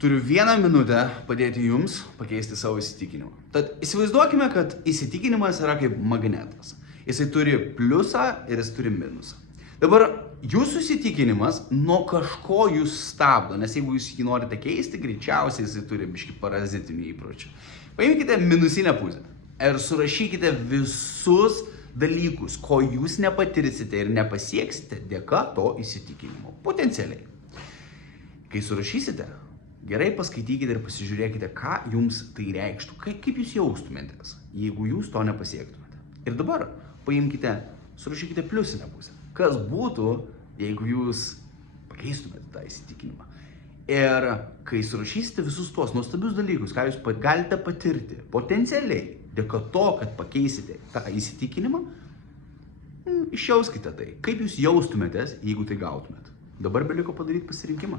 Turiu 1 minutę padėti jums pakeisti savo įsitikinimą. Tad įsivaizduokime, kad įsitikinimas yra kaip magnetas. Jisai turi pliusą ir jis turi minusą. Dabar jūsų įsitikinimas nuo kažko jūs stabdo, nes jeigu jūs jį norite keisti, greičiausiai jisai turi biškį parazitinių įpročių. Paimkite minusinę pusę ir surašykite visus dalykus, ko jūs nepatirsite ir nepasieksite dėka to įsitikinimo. Potencialiai. Kai surašysite, gerai paskaitykite ir pasižiūrėkite, ką jums tai reikštų, kaip jūs jaustumėtės, jeigu jūs to nepasiektumėte. Ir dabar paimkite, surašykite pliusinę pusę. Kas būtų, jeigu jūs pakeistumėte tą įsitikinimą. Ir kai surašysite visus tuos nuostabius dalykus, ką jūs galite patirti potencialiai, dėka to, kad pakeisite tą įsitikinimą, išjauskite tai, kaip jūs jaustumėtės, jeigu tai gautumėte. Dabar beliko padaryti pasirinkimą.